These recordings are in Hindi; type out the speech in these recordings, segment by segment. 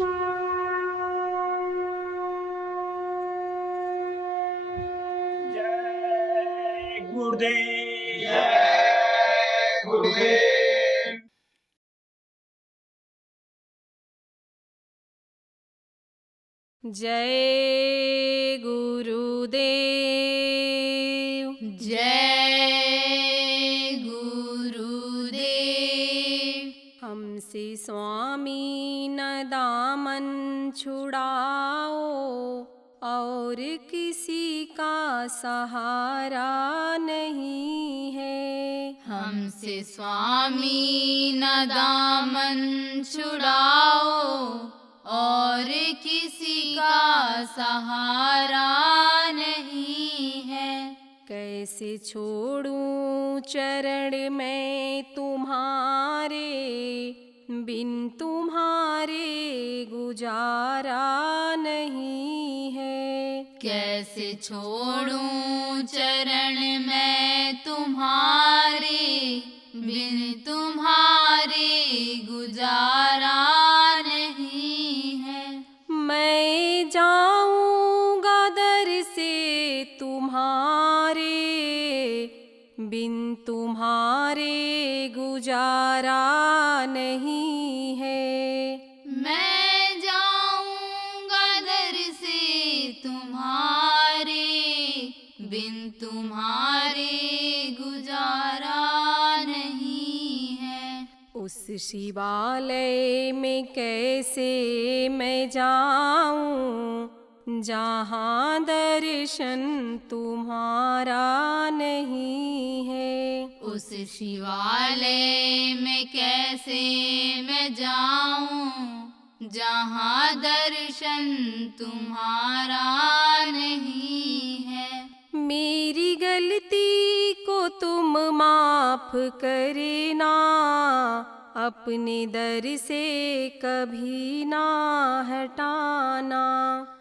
जय गुरुदेव। जय गुरुदेव। जय गुरुदेव। जय गुरुदेव। हमसे स्वामी न दामन छुड़ाओ, और किसी का सहारा नहीं है। हमसे स्वामी न दामन छुड़ाओ, और किसी का सहारा नहीं है। कैसे छोड़ूं चरण मैं तुम्हारे, बिन तुम्हारे गुजारा नहीं है। कैसे छोड़ूं चरण मैं तुम्हारे, बिन तुम्हारे गुजारा नहीं है। मैं जाऊंगा दर से तुम्हारे, बिन तुम्हारे गुजारा नहीं है। मैं जाऊंगा दर से तुम्हारे, बिन तुम्हारे गुजारा नहीं है। उस शिवालय में कैसे मैं जाऊं, जहाँ दर्शन तुम्हारा नहीं है। उस शिवालय में कैसे मैं जाऊं, जहाँ दर्शन तुम्हारा नहीं है। मेरी गलती को तुम माफ करना, अपने दर से कभी ना हटाना।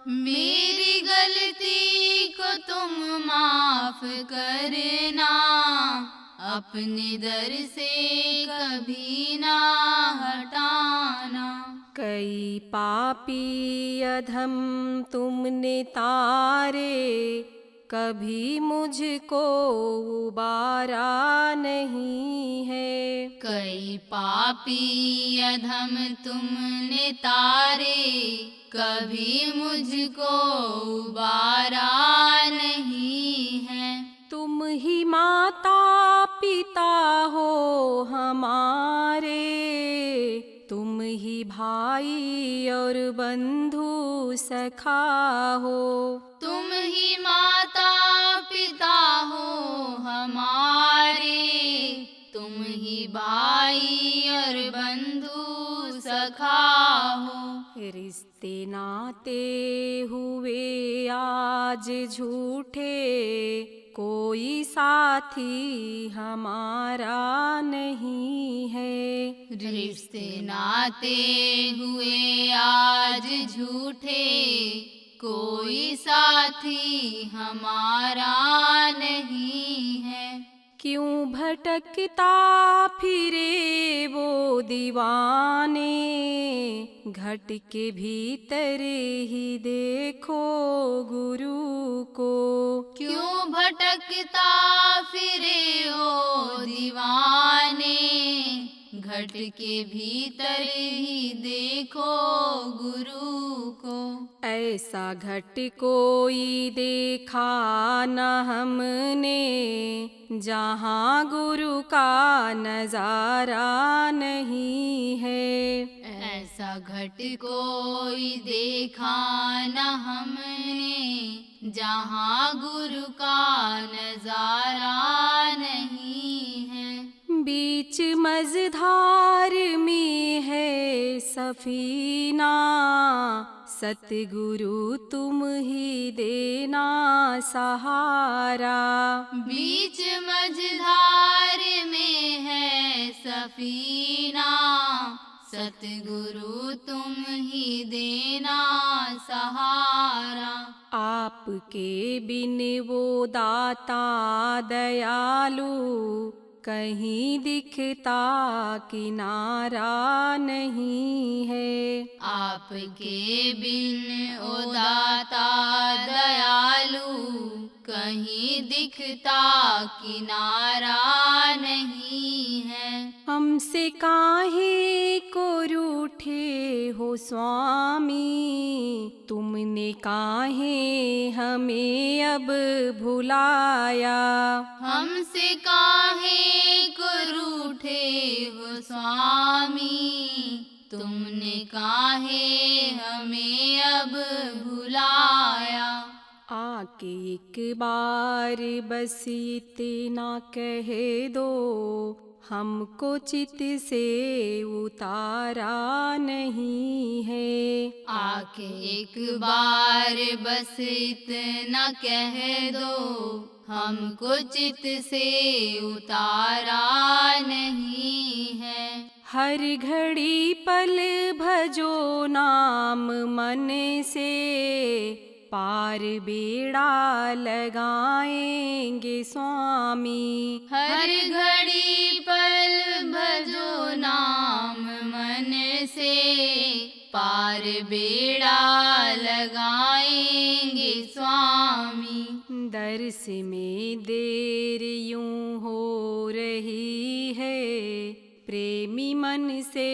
मेरी गलती को तुम माफ करना, अपने दर से कभी ना हटाना। कई पापी अधम तुमने तारे, कभी मुझको उबारा नहीं है। कई पापी अधम तुमने तारे, कभी मुझको उबारा नहीं है। तुम ही माता पिता हो हमारे, तुम ही भाई और बंधु सखा हो। तुम ही माता पिता हो हमारे, तुम ही भाई और बंधु सखा हो। रिश्ते नाते हुए आज झूठे, कोई साथी हमारा नहीं है। रिश्ते नाते हुए आज झूठे, कोई साथी हमारा नहीं है। क्यों भटकता फिरे वो दीवाने, घट के भीतर ही देखो गुरु को। क्यों भटकता फिरे हो दीवाने, घट के भीतर ही देखो गुरु को। ऐसा घट कोई देखा न हमने, जहाँ गुरु का नजारा नहीं है। ऐसा घट कोई देखा न हमने, जहाँ गुरु का नजारा नहीं है। बीच मझधार में है सफीना, सतगुरु तुम ही देना सहारा। बीच मझधार में है सफीना, सतगुरु तुम ही देना सहारा। आपके बिन वो दाता दयालु, कहीं दिखता किनारा नहीं है। आपके बिन ओ दाता दयालु कहीं दिखता किनारा नहीं है। हमसे काहे को रूठे हो स्वामी, तुमने काहे हमें अब भुलाया। हमसे काहे को रूठे हो स्वामी, तुमने काहे हमें अब भुलाया। आके एक बार बस इतना कह दो, हमको चित से उतारा नहीं है। आके एक बार बस इतना कह दो, हमको चित से उतारा नहीं है। हर घड़ी पल भजो नाम मन से, पार बेड़ा लगाएंगे स्वामी। हर घड़ी पल भजो नाम मन से, पार बेड़ा लगाएंगे स्वामी। दर्श में देर यूं हो रही है, प्रेमी मन से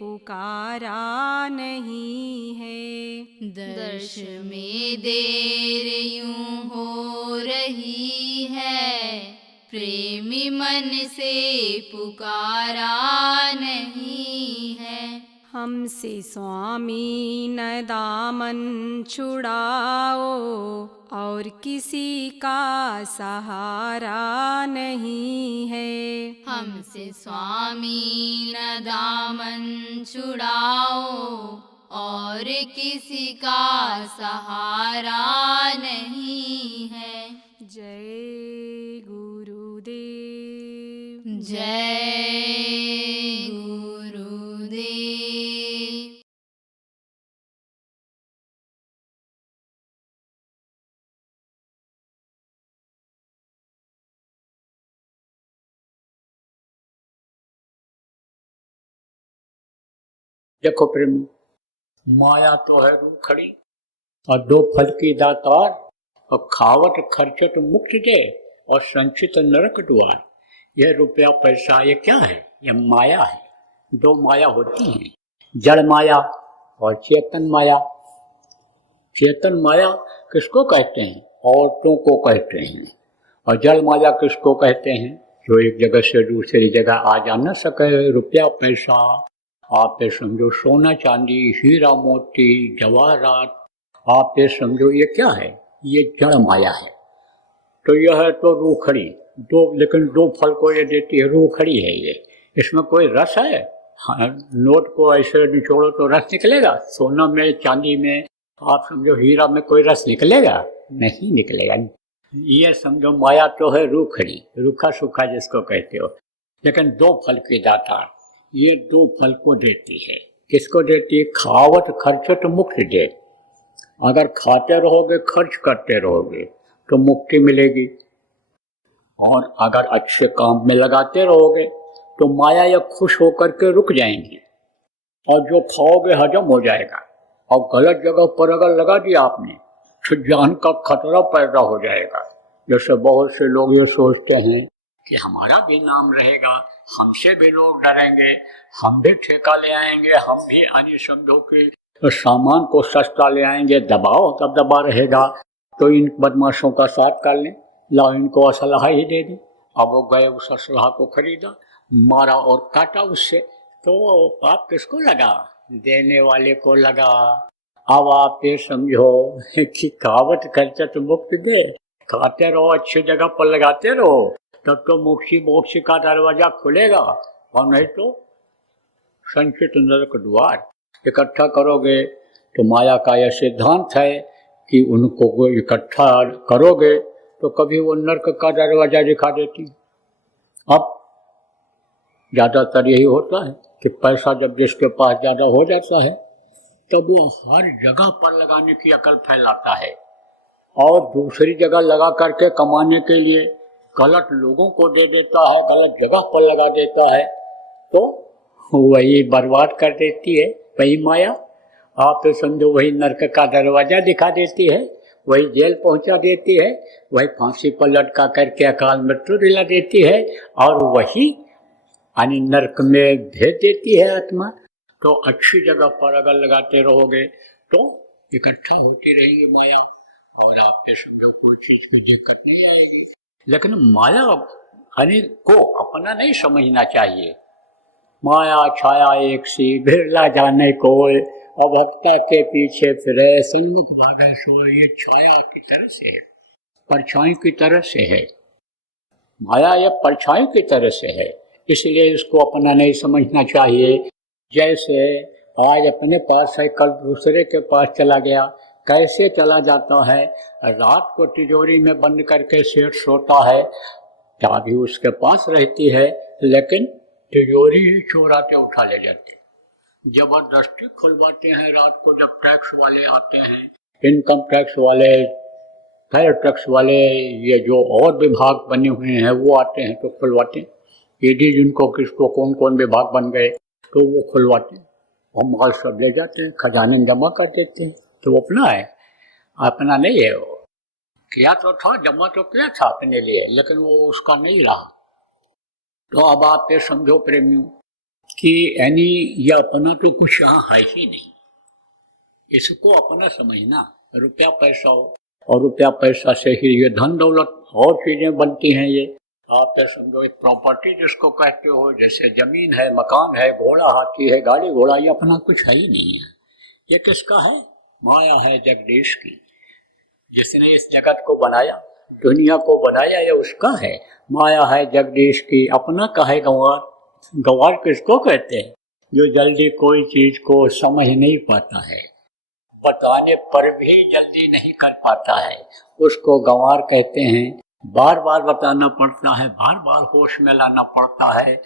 पुकारा नहीं है। दर्श में देर यूं हो रही है, प्रेमी मन से पुकारा नहीं है। हमसे स्वामी न दामन छुड़ाओ, और किसी का सहारा नहीं है। हमसे स्वामी न दामन छुड़ाओ, और किसी का सहारा नहीं है। जय गुरुदेव। जय गुरुदेव। देखो प्रेमी, माया तो है रूखड़ी और दो फल की दातार, और खावट खर्चट मुक्त दे और संचित नरक द्वार। यह रुपया पैसा ये क्या है? यह माया है। दो माया होती हैं, जड़ माया और चेतन माया। चेतन माया किसको कहते हैं? औरतों को कहते हैं। और जड़ माया किसको कहते हैं? जो एक जगह से दूसरी जगह आ जा न सके। रुपया पैसा आप ये समझो, सोना चांदी हीरा मोती जवाहरात, आप ये समझो ये क्या है? ये जड़ माया है। तो यह है तो रूखड़ी दो, लेकिन दो फल को ये देती है, रूखड़ी है ये। इसमें कोई रस है? हाँ, नोट को ऐसे निचोड़ो तो रस निकलेगा? सोना में चांदी में आप समझो हीरा में कोई रस निकलेगा? नहीं निकलेगा। ये समझो माया तो है रूखड़ी, रूखा सूखा जिसको कहते हो। लेकिन दो फल की दाता, ये दो फल को देती है। किसको देती है? खावट खर्चट मुक्त दे। अगर खाते रहोगे, खर्च करते रहोगे तो मुक्ति मिलेगी, और अगर अच्छे काम में लगाते रहोगे तो माया या खुश होकर के रुक जाएंगी, और जो खाओगे हजम हो जाएगा। और गलत जगह पर अगर लगा दिया आपने तो जान का खतरा पैदा हो जाएगा। जैसे बहुत से लोग ये सोचते हैं कि हमारा भी नाम रहेगा, हमसे भी लोग डरेंगे, हम भी ठेका ले आएंगे, हम भी अन्य समझो के सामान को सस्ता ले आएंगे, दबाव तब दबा रहेगा, तो इन बदमाशों का साथ कर लें, लाओ इनको असलहा ही दे दें। अब वो गए, उस असलहा को खरीदा, मारा और काटा उससे, तो पाप किसको लगा? देने वाले को लगा। अब आप ये समझो कि खावट खर्चट मुक्त दे, खाते रहो, अच्छी जगह पर लगाते रहो, तब तो मोक्ष का दरवाजा खुलेगा, और नहीं तो संचित नरक द्वार। इकट्ठा करोगे तो माया का यह सिद्धांत है कि उनको इकट्ठा करोगे तो कभी वो नरक का दरवाजा दिखा देती। अब ज़्यादातर यही होता है कि पैसा जब जिसके पास ज़्यादा हो जाता है तब वो हर जगह पर लगाने की अकल फैलाता है, और दूसरी जगह लगा करके कमाने के लिए गलत लोगों को दे देता है, गलत जगह पर लगा देता है, तो वही बर्बाद कर देती है, वही माया। आप तो समझो वही नरक का दरवाजा दिखा देती है, वही जेल पहुंचा देती है, वही फांसी पर लटका करके अकाल मृत्यु दिला देती है, और वही यानी नरक में भेज देती है आत्मा। तो अच्छी जगह पर अगर लगाते रहोगे तो इकट्ठा होती रहेगी माया, और आप पे समझो कोई चीज की दिक्कत नहीं आएगी। लेकिन माया यानी को अपना नहीं समझना चाहिए। माया छाया एक सी बिरला जाने कोई, अभक्ता के पीछे फिरे सन्मुख भागे सोए। ये छाया की तरह से है, परछाई की तरह से है। माया ये परछाई की तरह से है, इसलिए इसको अपना नहीं समझना चाहिए। जैसे आज अपने पास है, कल दूसरे के पास चला गया, कैसे चला जाता है। रात को तिजोरी में बंद करके सेठ सोता है, चाबी उसके पास रहती है, लेकिन तिजोरी ही चोर आते उठा ले जाते, जबरदस्ती खुलवाते हैं। रात को जब टैक्स वाले आते हैं, इनकम टैक्स वाले, फायर टैक्स वाले, ये जो और विभाग बने हुए हैं वो आते हैं तो खुलवाते हैं। ईडी जिनको किसको कौन कौन विभाग बन गए तो वो खुलवाते हैं, और माल सब ले जाते हैं, खजाने में जमा कर देते हैं। तो वो अपना है, अपना नहीं है। वो किया तो था, जमा तो किया था अपने लिए, लेकिन वो उसका नहीं रहा। तो अब आप ये समझो प्रेमियों कि यानी ये अपना तो कुछ यहाँ है ही नहीं। इसको अपना समझना, रुपया पैसा हो, और रुपया पैसा से ही ये धन दौलत और चीजें बनती हैं। ये आप ये समझो एक प्रॉपर्टी जिसको कहते हो, जैसे जमीन है, मकान है, घोड़ा हाथी है, गाड़ी घोड़ा, ये अपना कुछ है ही नहीं है। ये किसका है? माया है जगदीश की। जिसने इस जगत को बनाया, दुनिया को बनाया, ये उसका है। माया है जगदीश की, अपना का है गंवार। गंवार किसको कहते हैं? जो जल्दी कोई चीज को समझ नहीं पाता है, बताने पर भी जल्दी नहीं कर पाता है, उसको गंवार कहते हैं। बार बार बताना पड़ता है, बार बार होश में लाना पड़ता है,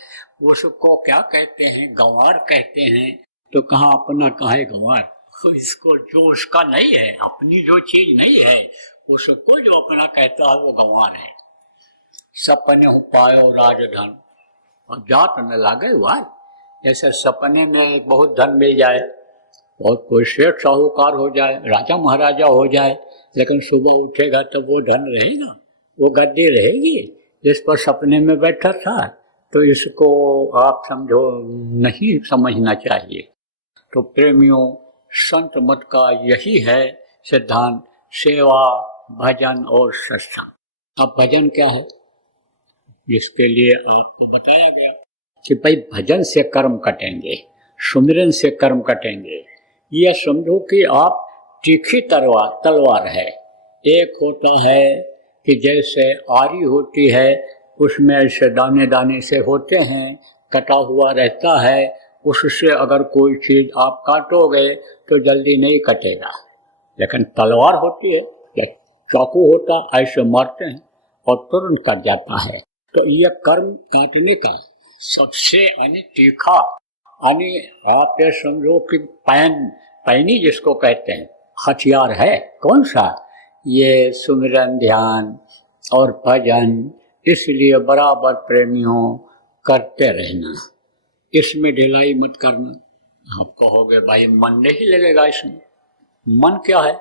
उसको क्या कहते हैं? गंवार कहते हैं। तो कहाँ अपना, कहाँ है गंवार? इसको जो उसका नहीं है, अपनी जो चीज नहीं है, उसको जो अपना कहता है वो गंवार है। सपने हो पायो राजधन और जात न लागे वार। जैसे सपने में बहुत धन मिल जाए, और कोई सेठ साहूकार हो जाए, राजा महाराजा हो जाए, लेकिन सुबह उठेगा तब वो धन रहेगा, वो गद्दी रहेगी जिस पर सपने में बैठा था। तो इसको आप समझो नहीं समझना चाहिए। तो प्रेमियों, संत मत का यही है सिद्धांत, सेवा, भजन और सत्संग। अब भजन क्या है, जिसके लिए आपको बताया गया कि भाई भजन से कर्म कटेंगे, सुमिरन से कर्म कटेंगे। यह समझो कि आप तीखी तलवार है। एक होता है कि जैसे आरी होती है, उसमें ऐसे दाने दाने से होते हैं, कटा हुआ रहता है, उससे अगर कोई चीज आप काटोगे तो जल्दी नहीं कटेगा। लेकिन तलवार होती है या चाकू होता, ऐसे मारते हैं और तुरंत कट जाता है। तो यह कर्म काटने का सबसे तीखा, यानी आप ये समझो कि पैनी जिसको कहते हैं, हथियार है। कौन सा? ये सुमिरन, ध्यान और भजन। इसलिए बराबर प्रेमियों करते रहना, इसमें ढिलाई मत करना। आप कहोगे भाई मन नहीं लगेगा इसमें। मन क्या है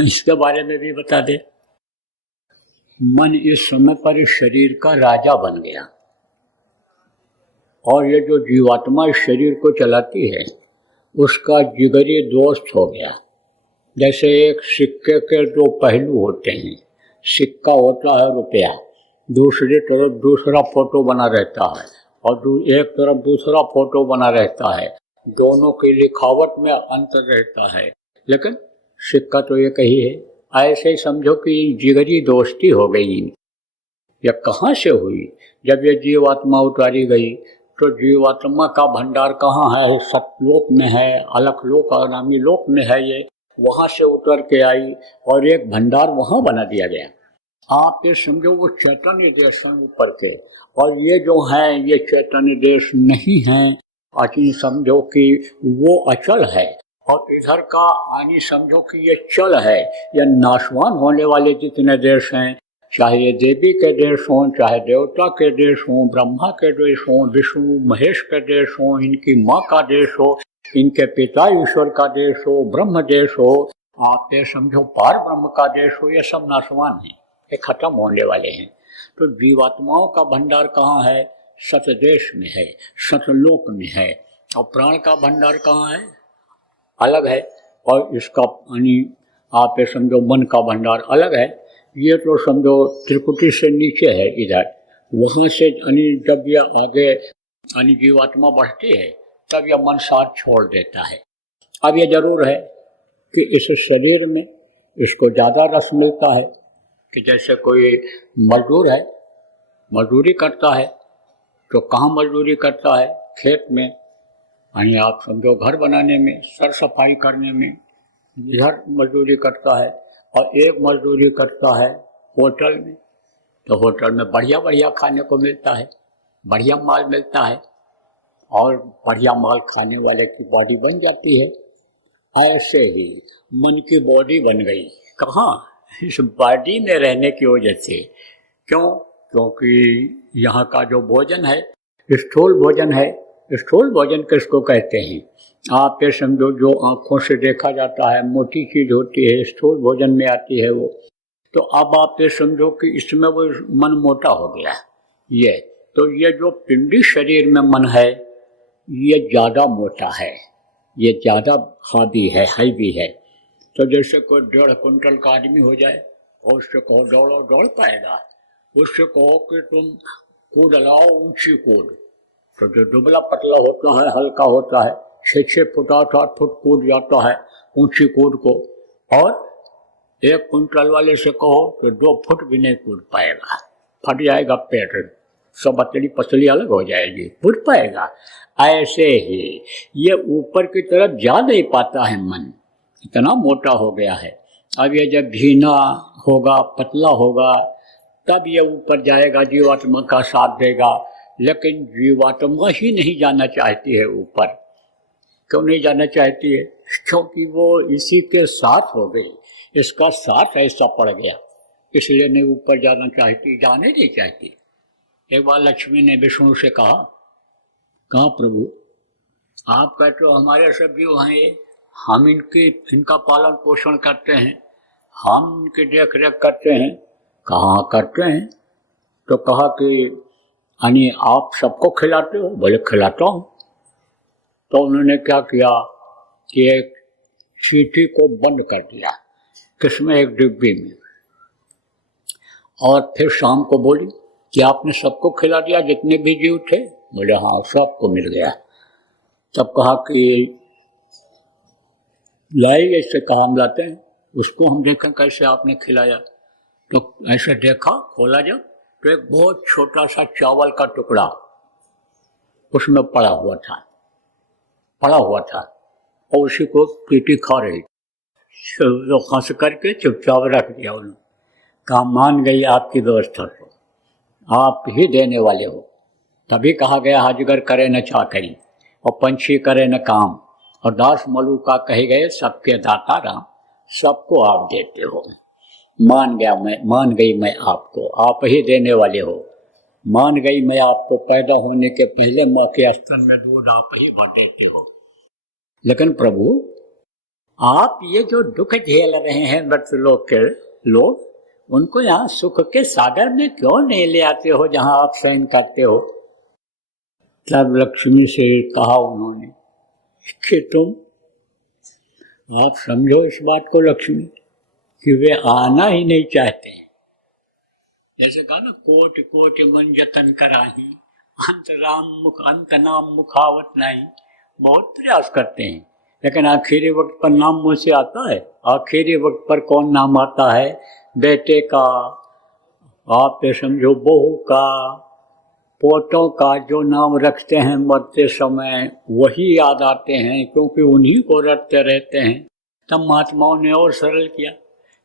इसके बारे में भी बता दे। मन इस समय पर इस शरीर का राजा बन गया, और ये जो जीवात्मा इस शरीर को चलाती है उसका जिगरी दोस्त हो गया। जैसे एक सिक्के के दो पहलू होते हैं, सिक्का होता है रुपया, दूसरी तरफ दूसरा फोटो बना रहता है, और एक तरफ दूसरा फोटो बना रहता है। दोनों की लिखावट में अंतर रहता है, लेकिन सिक्का तो एक ही है। ऐसे समझो कि जिगरी दोस्ती हो गई। यह कहाँ से हुई? जब ये जीवात्मा उतारी गई तो जीवात्मा का भंडार कहाँ है? सतलोक में है, अलखलोक अनामी लोक में है। ये वहाँ से उतर के आई और एक भंडार वहाँ बना दिया गया। आप ये समझो वो चैतन्य देश हैं ऊपर के, और ये जो हैं ये चैतन्य देश नहीं हैं। आनी समझो कि वो अचल है, और इधर का आनी समझो कि ये चल है। ये नाशवान होने वाले जितने देश हैं, चाहे ये देवी के देश हों, चाहे देवता के देश हों, ब्रह्मा के देश हों, विष्णु महेश के देश हों, इनकी माँ का देश हो, इनके पिता ईश्वर का देश हो, ब्रह्म देश हो, आप ये समझो पार ब्रह्म का देश हो, ये सब नाशवान है, ये खत्म होने वाले हैं। तो जीवात्माओं का भंडार कहाँ है? सतदेश में है, सतलोक में है। और प्राण का भंडार कहाँ है? अलग है। और इसका यानी आप ये समझो मन का भंडार अलग है। ये तो समझो त्रिकुटी से नीचे है इधर, वहाँ से यानी जब ये आगे यानी जीवात्मा बढ़ती है तब यह मन साथ छोड़ देता है। अब ये जरूर है कि इस शरीर में इसको ज़्यादा रस मिलता है कि जैसे कोई मजदूर है, मजदूरी करता है, तो कहाँ मजदूरी करता है? खेत में, यानी आप समझो घर बनाने में, सर सफाई करने में, इधर मजदूरी करता है। और एक मजदूरी करता है होटल में, तो होटल में बढ़िया बढ़िया खाने को मिलता है, बढ़िया माल मिलता है, और बढ़िया माल खाने वाले की बॉडी बन जाती है। ऐसे ही मन की बॉडी बन गई। कहाँ? इस बॉडी में रहने की वजह से। क्यों? क्योंकि यहाँ का जो भोजन है स्थूल भोजन है। स्थूल भोजन किसको कहते हैं? आप ये समझो जो आँखों से देखा जाता है मोटी चीज़ होती है, स्थूल भोजन में आती है वो। तो अब आप ये समझो कि इसमें वो मन मोटा हो गया। ये तो ये जो पिंडी शरीर में मन है ये ज़्यादा मोटा है, ये ज़्यादा हावी है, हैवी है। तो जैसे कोई 1.5 क्विंटल का आदमी हो जाए और उससे कहो दौड़ो, दौड़ पाएगा? उससे कहो कि तुम कूद लाओ ऊंची कूद, तो जो दुबला पतला होता है, हल्का होता है, 6-6 फुट 8-8 फुट कूद जाता है ऊंची कूद को। और 1 क्विंटल वाले से कहो तो 2 फुट भी नहीं कूद पाएगा, फट जाएगा पेट, सब अतली पसली अलग हो जाएगी, कूद पाएगा? ऐसे ही ये ऊपर की तरफ जा नहीं पाता है मन, इतना मोटा हो गया है। अब ये जब भीना होगा, पतला होगा, तब ये ऊपर जाएगा, जीवात्मा का साथ देगा। लेकिन जीवात्मा ही नहीं जाना चाहती है ऊपर। क्यों नहीं जाना चाहती है? क्योंकि वो इसी के साथ हो गई, इसका साथ ऐसा पड़ गया, इसलिए नहीं ऊपर जाना चाहती, जाने नहीं चाहती। एक बार लक्ष्मी ने विष्णु से कहा, कहाँ प्रभु आप कहते हो हमारे सब जीव हैं, हम इनका पालन पोषण करते हैं, हम इनकी देख रेख करते हैं। कहाँ करते हैं? तो कहा कि यानी आप सबको खिलाते हो? बोले खिलाता हूँ। तो उन्होंने क्या किया कि एक चींटी को बंद कर दिया, किसमें? एक डिब्बी में। और फिर शाम को बोली कि आपने सबको खिला दिया जितने भी जीव थे? बोले हाँ, सबको मिल गया। तब कहा कि लाइए, इससे कहा हम लाते हैं, उसको हम देखें कैसे आपने खिलाया। तो ऐसे देखा, खोला जब, तो एक बहुत छोटा सा चावल का टुकड़ा उसमें पड़ा हुआ था और उसी को पीटी खा रही। तो हंस करके चुपचाप रख दिया उन्होंने। कहा मान गई आपकी व्यवस्था को, आप ही देने वाले हो। तभी कहा गया अजगर करे न चाकरी और पंछी करे न काम, और दास मलूका कहे गए सबके दाता राम, सबको आप देते हो। मान गई मैं आपको, आप ही देने वाले हो। मान गई मैं आपको, पैदा होने के पहले माँ के स्तन में दूध आप ही भर देते हो। लेकिन प्रभु आप ये जो दुख झेल रहे हैं मृत्युलोक के लोग, उनको यहाँ सुख के सागर में क्यों नहीं ले आते हो जहाँ आप शयन करते हो? तब लक्ष्मी से कहा उन्होंने कि तुम आप समझो इस बात को लक्ष्मी, कि वे आना ही नहीं चाहते हैं। जैसे कहा ना, कोटि कोटि मन जतन कराही, अंत राम मुख अंत नाम मुखावत नहीं। बहुत प्रयास करते हैं, लेकिन आखिरी वक्त पर नाम मुँह से आता है? आखिरी वक्त पर कौन नाम आता है? बेटे का, आप ये समझो बहू का, पोतों का जो नाम रखते हैं मरते समय, वही याद आते हैं, क्योंकि उन्हीं को रटते रहते हैं। तब महात्माओं ने और सरल किया,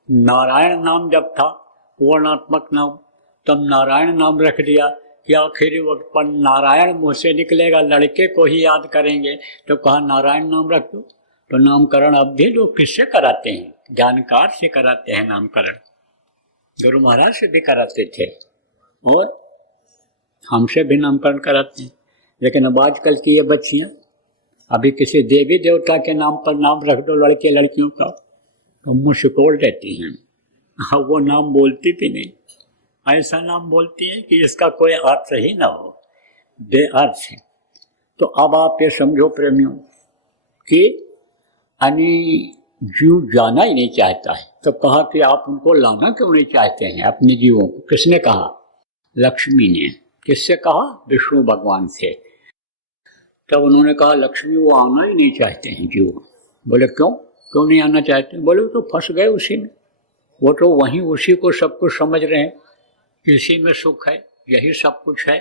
नारायण नाम जब था पूर्णात्मक नाम, तब नारायण नाम रख दिया कि आखिरी वक्त पर नारायण मुँह से निकलेगा, लड़के को ही याद करेंगे, तो कहा नारायण नाम रख दो। तो नामकरण अब भी लोग किससे कराते हैं? जानकार से कराते हैं नामकरण, गुरु महाराज से भी कराते थे और हमसे भी नामकरण कराते हैं। लेकिन अब आजकल की ये बच्चियाँ अभी किसी देवी देवता के नाम पर नाम रख दो लड़के लड़कियों का तो मुँह सिकोड़ देती हैं, अब वो नाम बोलती भी नहीं, ऐसा नाम बोलती है कि इसका कोई अर्थ ही ना हो, बेअर्थ है। तो अब आप ये समझो प्रेमियों कि जीव जाना ही नहीं चाहता है, तो कहा कि आप उनको लाना क्यों नहीं चाहते हैं अपने जीवों को? किसने कहा? लक्ष्मी ने। किससे कहा? विष्णु भगवान से। तब उन्होंने कहा लक्ष्मी वो आना ही नहीं चाहते हैं जीव। बोले क्यों क्यों नहीं आना चाहते? बोले वो तो फंस गए उसी में, वो तो वहीं उसी को सब कुछ समझ रहे हैं कि इसी में सुख है, यही सब कुछ है।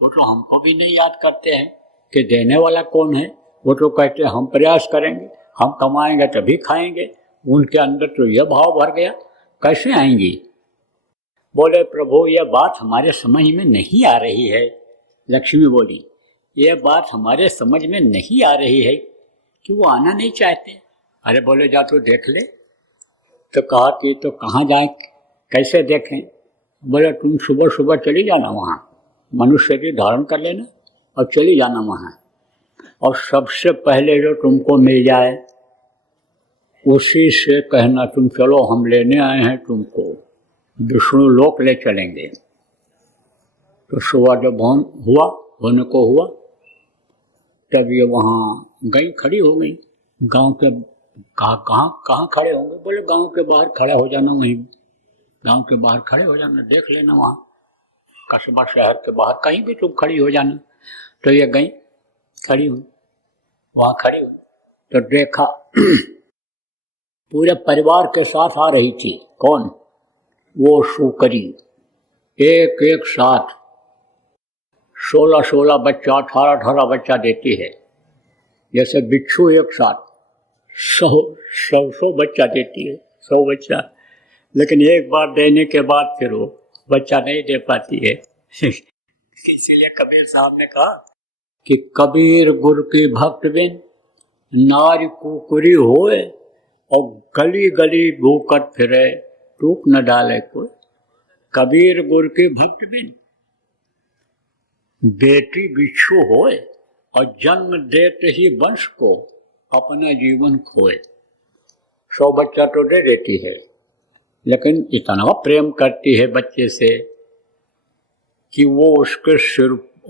वो तो हमको भी नहीं याद करते हैं कि देने वाला कौन है। वो तो कहते हैं हम प्रयास करेंगे, हम कमाएंगे तभी खाएंगे। उनके अंदर तो यह भाव भर गया, कैसे आएंगी? बोले प्रभु यह बात हमारे समझ में नहीं आ रही है। लक्ष्मी बोली यह बात हमारे समझ में नहीं आ रही है कि वो आना नहीं चाहते। अरे बोले जा तो देख ले। तो कहा कि तो कहाँ जाए, कैसे देखें? बोले तुम सुबह सुबह चली जाना वहाँ, मनुष्य शरीर धारण कर लेना और चली जाना वहाँ, और सबसे पहले जो तुमको मिल जाए उसी से कहना तुम चलो हम लेने आए हैं तुमको, विष्णु लोक ले चलेंगे। तो सुबह जब होने को हुआ तब ये वहाँ गई, खड़ी हो गई। गांव के कहाँ खड़े होंगे? बोले गांव के बाहर खड़ा हो जाना, वहीं गांव के बाहर खड़े हो जाना, देख लेना वहाँ कस्बा शहर के बाहर कहीं भी तुम खड़ी हो जाना। तो ये गई, खड़ी हुई, वहाँ खड़ी हुई तो देखा पूरे परिवार के साथ आ रही थी। कौन? वो शुकरी, एक एक साथ 16 बच्चा, 18 बच्चा देती है। जैसे बिच्छू एक साथ 100 बच्चा देती है, 100 बच्चा, लेकिन एक बार देने के बाद फिर वो बच्चा नहीं दे पाती है। इसीलिए कबीर साहब ने कहा कि कबीर गुर की भक्त बिन नारी कुकुरी होए, और गली गली भूकट फिरे टूक न डाले कोई। कबीर गुर की भक्त बिन बेटी बिच्छू होए, और जन्म देते ही वंश को अपना जीवन खोए। 100 बच्चा तो दे देती है, लेकिन इतना प्रेम करती है बच्चे से कि वो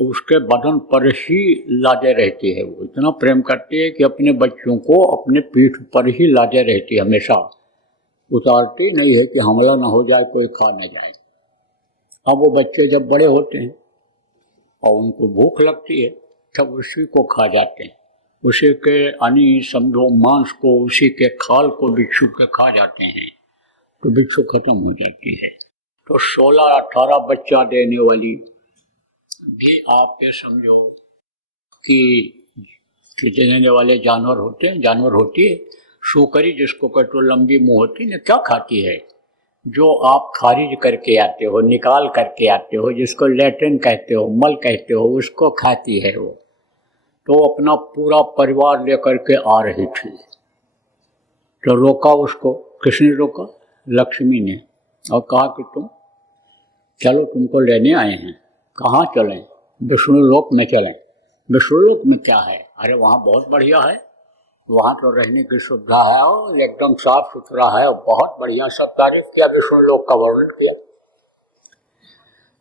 उसके बदन पर ही लादे रहती है। वो इतना प्रेम करती है कि अपने बच्चों को अपने पीठ पर ही लादे रहती है, हमेशा उतारती नहीं है कि हमला ना हो जाए, कोई खा न जाए। अब वो बच्चे जब बड़े होते हैं और उनको भूख लगती है तब उसी को खा जाते हैं, उसी के समझो मांस को, उसी के खाल को बिच्छू के खा जाते हैं, तो बिच्छू खत्म हो जाती है। तो 16-18 बच्चा देने वाली भी आप ये समझो कि देने वाले जानवर होते हैं, जानवर होती है। शुकरी जिसको कहते हो, लंबी मुँह होती है, क्या खाती है? जो आप खारिज करके आते हो, निकाल करके आते हो, जिसको लैट्रिन कहते हो, मल कहते हो, उसको खाती है वो। तो अपना पूरा परिवार लेकर के आ रही थी, तो रोका उसको। किसने रोका? लक्ष्मी ने, और कहा कि तुम चलो, तुमको लेने आए हैं। कहाँ चलें? विष्णु लोक में चलें। विष्णु लोक में क्या है? अरे वहाँ बहुत बढ़िया है, वहाँ तो रहने की सुविधा है और एकदम साफ सुथरा है, बहुत बढ़िया। सब तारीफ किया, विष्णु लोक का वर्णन किया।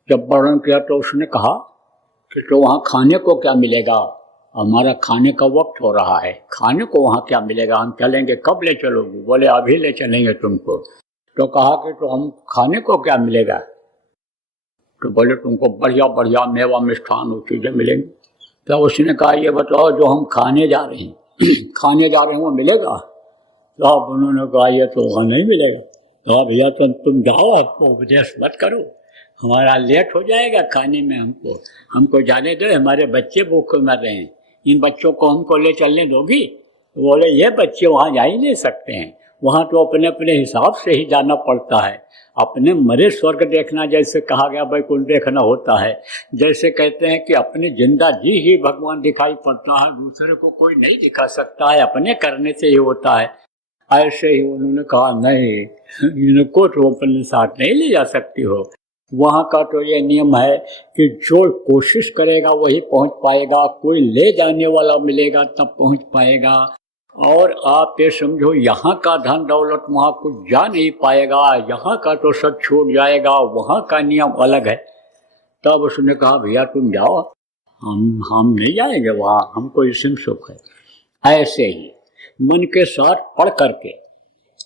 जब वर्णन किया तो उसने कहा कि तो वहाँ खाने को क्या मिलेगा? हमारा खाने का वक्त हो रहा है, खाने को वहाँ क्या मिलेगा? हम चलेंगे, कब ले चलोगे? बोले अभी ले चलेंगे तुमको। तो कहा कि तो हम खाने को क्या मिलेगा? तो बोले तुमको बढ़िया बढ़िया मेवा मिष्ठान और चीज़ें मिलेंगी। तो उसने कहा ये बताओ जो हम खाने जा रहे हैं खाने जा रहे हैं वो मिलेगा? तो अब उन्होंने कहा ये तो वहाँ नहीं मिलेगा। तो भैया तुम जाओ, आपको उपदेश मत करो, हमारा लेट हो जाएगा खाने में, हमको जाने दो, हमारे बच्चे भूखे मर रहे हैं, इन बच्चों को हमको ले चलने दोगी? तो बोले ये बच्चे वहाँ जा ही नहीं सकते हैं, वहाँ तो अपने अपने हिसाब से ही जाना पड़ता है। अपने मरे स्वर्ग देखना, जैसे कहा गया वैकुंठ देखना होता है, जैसे कहते हैं कि अपने जिंदा जी ही भगवान दिखाई पड़ता है, दूसरे को कोई नहीं दिखा सकता है, अपने करने से ही होता है। ऐसे ही उन्होंने कहा नहीं, इनको तो अपने साथ नहीं ले जा सकती हो, वहाँ का तो ये नियम है कि जो कोशिश करेगा वही पहुँच पाएगा, कोई ले जाने वाला मिलेगा तब पहुँच पाएगा। और आप ये समझो यहाँ का धन दौलत वहाँ कुछ जा नहीं पाएगा, यहाँ का तो सब छूट जाएगा, वहाँ का नियम अलग है। तब उसने कहा भैया तुम जाओ, हम नहीं जाएंगे वहाँ, हमको इसमें सुख है। ऐसे ही मन के साथ पढ़ करके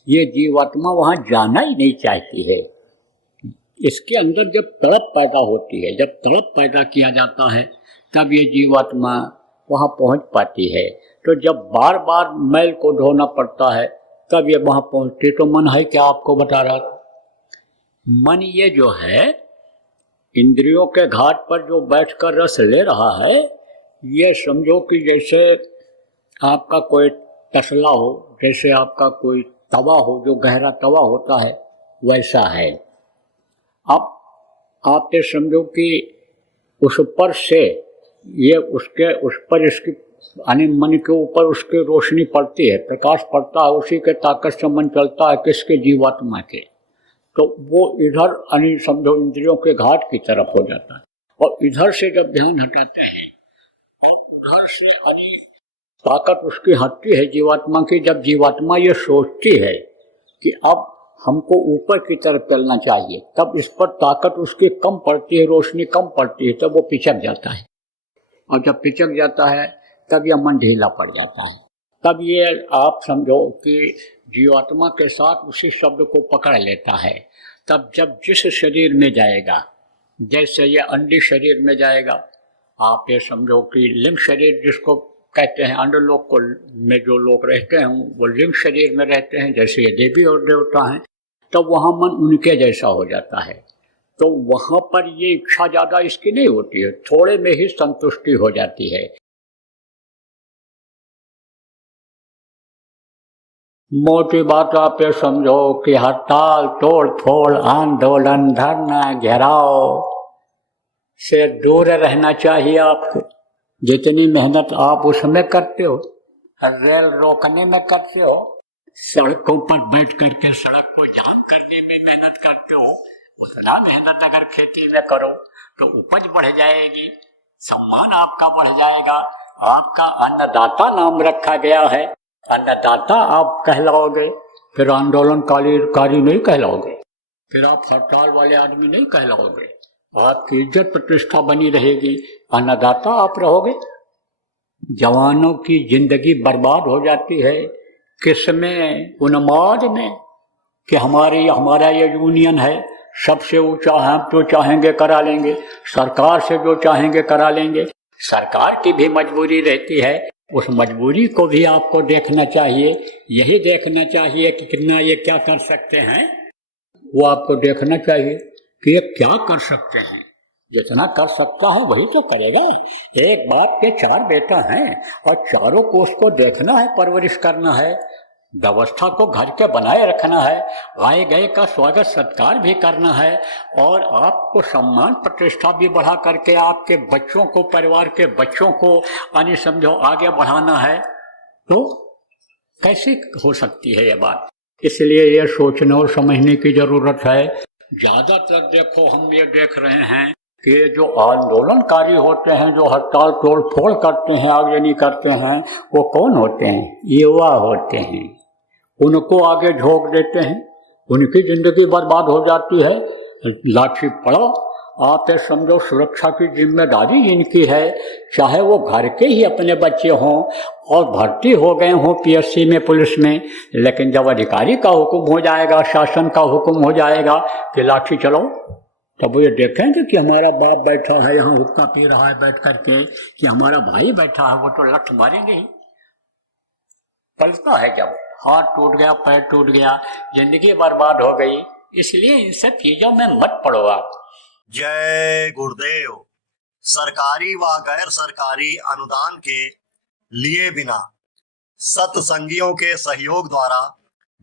ये जीवात्मा वहाँ जाना ही नहीं चाहती है। इसके अंदर जब तड़प पैदा होती है, जब तड़प पैदा किया जाता है तब ये जीवात्मा वहाँ पहुँच पाती है। तो जब बार बार मैल को धोना पड़ता है तब ये वहाँ पहुँचती। तो मन है क्या आपको बता रहा था, मन ये जो है इंद्रियों के घाट पर जो बैठकर रस ले रहा है, ये समझो कि जैसे आपका कोई तसला हो, जैसे आपका कोई तवा हो, जो गहरा तवा होता है वैसा है। अब आप ये समझो कि उस पर से ये उसके उस पर इसकी यानी मन के ऊपर उसकी रोशनी पड़ती है, प्रकाश पड़ता है, उसी के ताकत से मन चलता है किसके, जीवात्मा के। तो वो इधर यानी समझो इंद्रियों के घाट की तरफ हो जाता है। और इधर से जब ध्यान हटाते हैं और उधर से यानी ताकत उसकी हटती है जीवात्मा की, जब जीवात्मा ये सोचती है कि अब हमको ऊपर की तरफ चलना चाहिए, तब इस पर ताकत उसकी कम पड़ती है, रोशनी कम पड़ती है, तब वो पिचक जाता है। और जब पिचक जाता है तब यह मन ढीला पड़ जाता है। तब ये आप समझो कि जीवात्मा के साथ उसी शब्द को पकड़ लेता है। तब जब जिस शरीर में जाएगा, जैसे ये अंडी शरीर में जाएगा, आप ये समझो कि लिंग शरीर जिसको कहते हैं, अंडलोक को में जो लोग रहते हैं वो लिंग शरीर में रहते हैं, जैसे ये देवी और देवता हैं, तब वहाँ मन उनके जैसा हो जाता है। तो वहाँ पर ये इच्छा ज़्यादा इसकी नहीं होती है, थोड़े में ही संतुष्टि हो जाती है। मोटी बात आप ये समझो कि हड़ताल, तोड़ फोड़, आंदोलन, धरना, घेराव से दूर रहना चाहिए आपको। जितनी मेहनत आप उसमें करते हो, रेल रोकने में करते हो, सड़कों पर बैठ करके सड़क को जाम करने में मेहनत करते हो, उतना मेहनत अगर खेती में करो तो उपज बढ़ जाएगी, सम्मान आपका बढ़ जाएगा। आपका अन्नदाता नाम रखा गया है, अन्नदाता आप कहलाओगे, फिर आंदोलनकारी नहीं कहलाओगे, फिर आप हड़ताल वाले आदमी नहीं कहलाओगे, आपकी इज्जत प्रतिष्ठा बनी रहेगी, अन्नदाता आप रहोगे। जवानों की जिंदगी बर्बाद हो जाती है किसमें, उन्माद में, कि हमारा ये यूनियन है, सबसे ऊंचा हम जो चाहेंगे करा लेंगे, सरकार से जो चाहेंगे करा लेंगे। सरकार की भी मजबूरी रहती है, उस मजबूरी को भी आपको देखना चाहिए। यही देखना चाहिए कि कितना ये क्या कर सकते हैं, वो आपको देखना चाहिए कि ये क्या कर सकते हैं। जितना कर सकता है वही तो करेगा। एक बाप के 4 बेटा हैं और चारों को उसको देखना है, परवरिश करना है, व्यवस्था को घर के बनाए रखना है, आए गए का स्वागत सत्कार भी करना है, और आपको सम्मान प्रतिष्ठा भी बढ़ा करके आपके बच्चों को, परिवार के बच्चों को यानी समझो आगे बढ़ाना है। तो कैसे हो सकती है ये बात? इसलिए ये सोचने और समझने की जरूरत है। ज्यादातर देखो हम ये देख रहे हैं कि जो आंदोलनकारी होते हैं, जो हड़ताल तोड़ फोड़ करते हैं, आगजनी करते हैं, वो कौन होते हैं? युवा होते हैं। उनको आगे झोंक देते हैं, उनकी जिंदगी बर्बाद हो जाती है। लाठी पड़ो, आप ये समझो सुरक्षा की जिम्मेदारी इनकी है, चाहे वो घर के ही अपने बच्चे हों और भर्ती हो गए हों पीएससी में, पुलिस में, लेकिन जब अधिकारी का हुक्म हो जाएगा, शासन का हुक्म हो जाएगा कि लाठी चलो, तब वो ये देखेंगे कि हमारा बाप बैठा है यहाँ हुक्का पी रहा है बैठ करके, कि हमारा भाई बैठा है, वो तो लठ मारेंगे ही। पलता है जब हाथ टूट गया, पैर टूट गया, जिंदगी बर्बाद हो गई। इसलिए इन सब चीजों में मत पड़ो आप। जय गुरुदेव। सरकारी व गैर सरकारी अनुदान के लिए बिना सत्संगियों के सहयोग द्वारा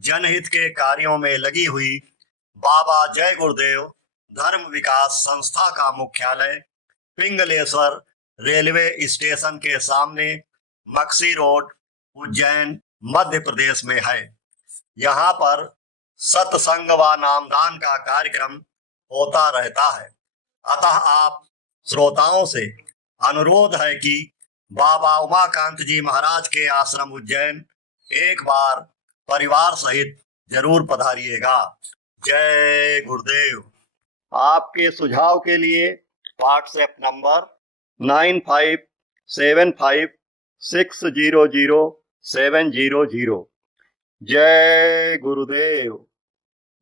जनहित के कार्यों में लगी हुई बाबा जय गुरुदेव धर्म विकास संस्था का मुख्यालय पिंगलेश्वर रेलवे स्टेशन के सामने, मक्सी रोड, उज्जैन, मध्य प्रदेश में है। यहाँ पर सत्संग व नामदान का कार्यक्रम होता रहता है। अतः आप श्रोताओं से अनुरोध है कि बाबा उमाकांत जी महाराज के आश्रम उज्जैन एक बार परिवार सहित जरूर पधारिएगा। जय गुरुदेव। आपके सुझाव के लिए व्हाट्सएप नंबर 9575600700। जय गुरुदेव।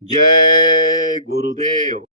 जय गुरुदेव।